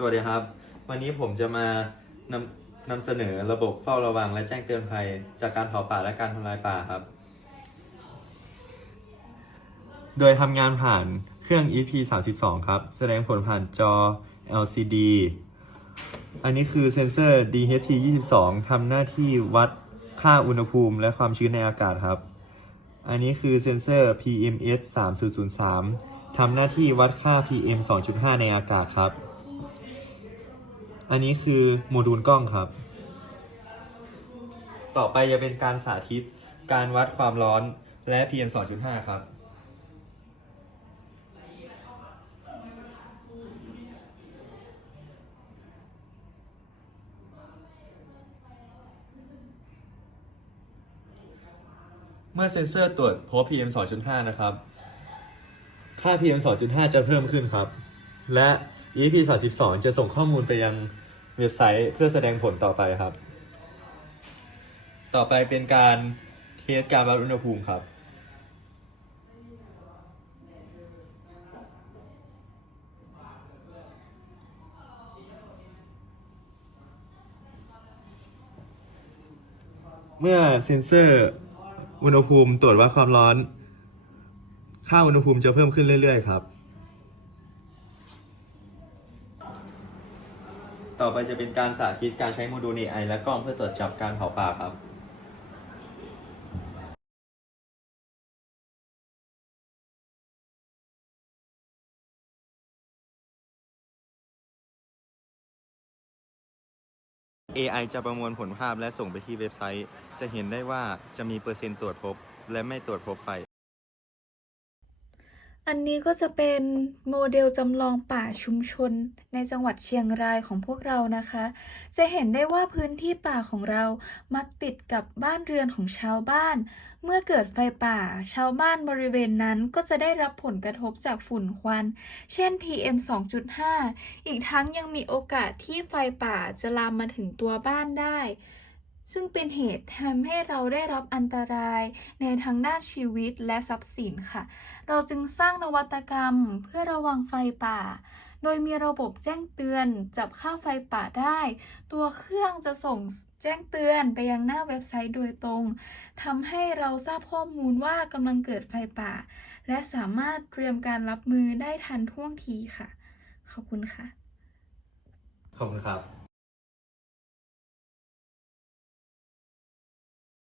สวัสดีครับ วันนี้ผมจะมานำนำเสนอระบบเฝ้าระวังและแจ้งเตือนภัย จากการเผาป่าและการทำลายป่าครับ โดยทำงานผ่านเครื่อง EP 32 ครับ แสดงผลผ่านจอ LCD อันนี้คือเซ็นเซอร์ DHT 22ทำหน้าที่วัดค่าอุณหภูมิและความชื้นในอากาศครับ อันนี้คือเซ็นเซอร์ PMS 3003ทำหน้าที่วัดค่า PM 2.5 ในอากาศครับ อันนี้คือโมดูลกล้องครับ ต่อไปจะเป็นการสาธิต การวัดความร้อนและ PM 2.5 ครับ เมื่อเซ็นเซอร์ตรวจพบ PM 2.5 นะครับ ค่า PM 2.5 จะเพิ่มขึ้นครับ และ EP 32 จะส่งข้อมูลไปยังเว็บไซต์เพื่อแสดงผลต่อไปครับ ต่อไปเป็นการเทสการวัดอุณหภูมิครับ เมื่อเซ็นเซอร์อุณหภูมิตรวจวัดความร้อน ค่าอุณหภูมิจะเพิ่มขึ้นเรื่อย ๆ ครับ ต่อไปจะเป็นการสาธิตการใช้โมดูล AI และกล้องเพื่อตรวจจับการเผาป่าครับ AI จะประมวลผลภาพและส่งไปที่เว็บไซต์ จะเห็นได้ว่าจะมีเปอร์เซ็นต์ตรวจพบ และไม่ตรวจพบไฟ อันนี้ก็จะเป็นโมเดลจำลองป่าชุมชนในจังหวัดเชียงรายของพวกเรานะคะ จะเห็นได้ว่าพื้นที่ป่าของเรามักติดกับบ้านเรือนของชาวบ้าน เมื่อเกิดไฟป่า ชาวบ้านบริเวณนั้นก็จะได้รับผลกระทบจากฝุ่นควัน เช่น PM 2.5 อีกทั้งยังมีโอกาสที่ไฟป่าจะลามมาถึงตัวบ้านได้ ซึ่งเป็นเหตุทำให้เราได้รับอันตรายในทางด้านชีวิตและทรัพย์สินค่ะ เราจึงสร้างนวัตกรรมเพื่อระวังไฟป่า โดยมีระบบแจ้งเตือนจับค่าไฟป่าได้ ตัวเครื่องจะส่งแจ้งเตือนไปยังหน้าเว็บไซต์โดยตรงทำให้เราทราบข้อมูลว่ากำลังเกิดไฟป่า และสามารถเตรียมการรับมือได้ทันท่วงทีค่ะ ขอบคุณค่ะ ขอบคุณครับ